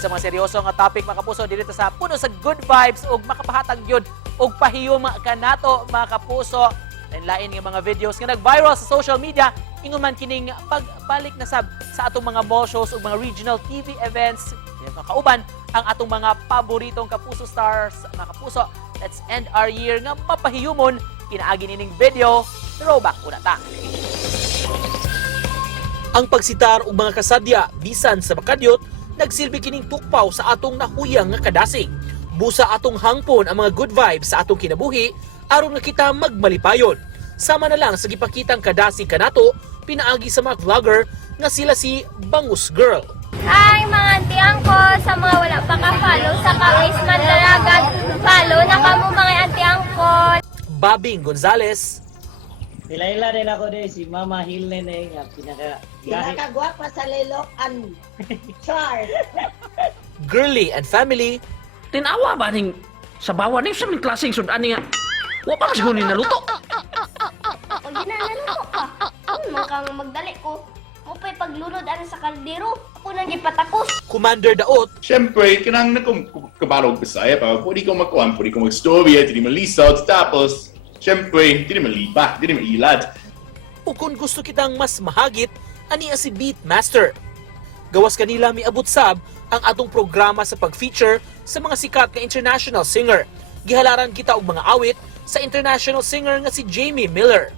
sa mga seryoso nga topic mga kapuso dito sa puno sa good vibes ug makapahatag yun ug pahiyom kanato mga kapuso. Lain nga mga videos nga nag-viral sa social media ingon man kining pagbalik na sa atong mga mall shows ug mga regional TV events. Yan kauban ang atong mga paboritong kapuso stars mga kapuso. Let's end our year nga mapahiyumon kinaagi nining video. Throwback una ta. Ang pagsitar og mga kasadya bisan sa makadyot nagsilbi kining tukpaw sa atong nahuyang nga kadasig. Busa atong hangpon ang mga good vibes sa atong kinabuhi aron nga kita magmalipayon. Sama na lang sa gipakitang kadasig kanato pinaagi sa mga vlogger nga sila si Bangus Girl. Hi mga antiang ko, sa mga wala pa ka-follow sa Kangis Mandalagan, follow na kamo mga antiang ko. Babing Gonzales. Pila-ila din ako din si Mama Hilne nga pinakagwapa sa Lilocan. Char. Girly and Family. Tinawa ba ning sa bawa ni sa mga klaseng sudan niya? Wa pa siguro ni naluto. O ginanaluto ka. Kung kang magdali ko, mo pa'y paglunod ano sa kaldero. Ako nang gipatakos. Commander Daot. Siyempre, kinang na kung kabarog Bisaya pa, pwede kong magkuhan, pwede kong mag-storya, hindi malisaw, tapos, siyempre, hindi malipa, hindi mailad. O kung gusto kitang mas mahagit, ani si Beatmaster. Gawas kanila miabot sab ang atong programa sa pag-feature sa mga sikat nga international singer. Gihalaran kita og mga awit sa international singer nga si Jamie Miller.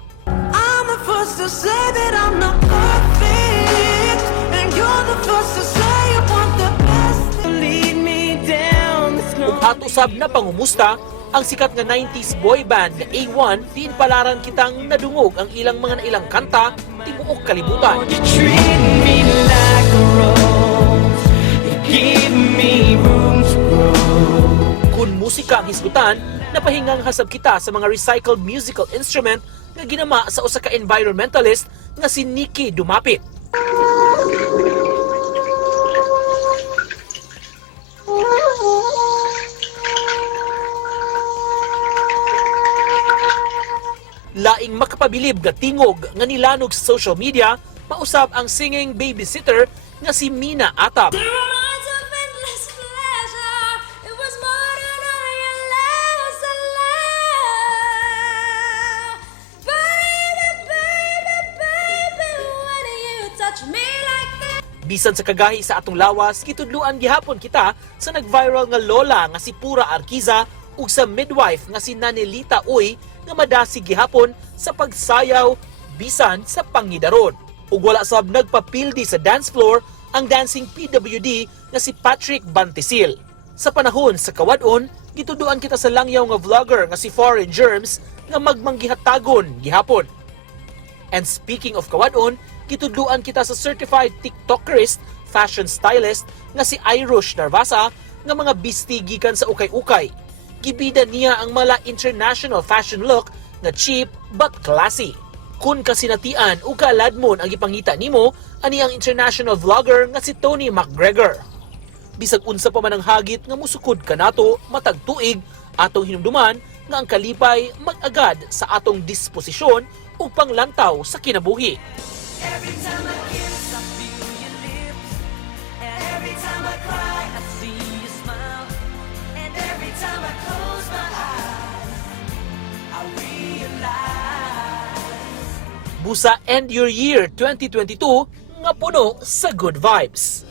I'm the first to say that I'm not perfect, and you're the first to say you want the best to lead me down this Ug ato sab na pangumusta ang sikat nga 90s boy band nga A1 diin palaran kitang nadungog ang ilang mga nailang kanta tibuok kalibutan. You treat me like a rose, you give me room to grow. Kun musika ang hisgutan, napahingang hasab kita sa mga recycled musical instrument nga ginama sa usa ka environmentalist nga si Nikki Dumapit. Laing makapabilib nga tingog nga nilanog sa social media, mausab ang singing babysitter nga si Mina Atab. Bisan sa kagahi sa atong lawas, kitudluan gihapon kita sa nag-viral nga lola nga si Pura Arquiza ug sa midwife nga si Nanelita Uy nga madasig gihapon sa pagsayaw bisan sa pangidaron. Ug wala sab nagpapildi sa dance floor ang dancing PWD nga si Patrick Bantisil. Sa panahon sa kawadon, gituduan kita sa langyaw nga vlogger nga si Foreign Germs nga magmanggihatagon gihapon. And speaking of kawadon, gitudluan kita sa certified TikTokerist, fashion stylist nga si Irish Narvasa nga mga bisti gikan sa ukay-ukay. Gibida niya ang mala international fashion look nga cheap but classy. Kun kasinatian o kaladmon ang ipangita nimo, ani ang international vlogger nga si Tony McGregor. Bisag unsa pa man ang hagit nga musukod kanato matag tuig, atong hinumduman nga ang kalipay mag-agad sa atong disposisyon o panglantaw sa kinabuhi. Every time I kiss, I feel your lips, and every time I cry, I see you smile, and every time I close my eyes, I realize. Busa end your year 2022 nga puno sa good vibes.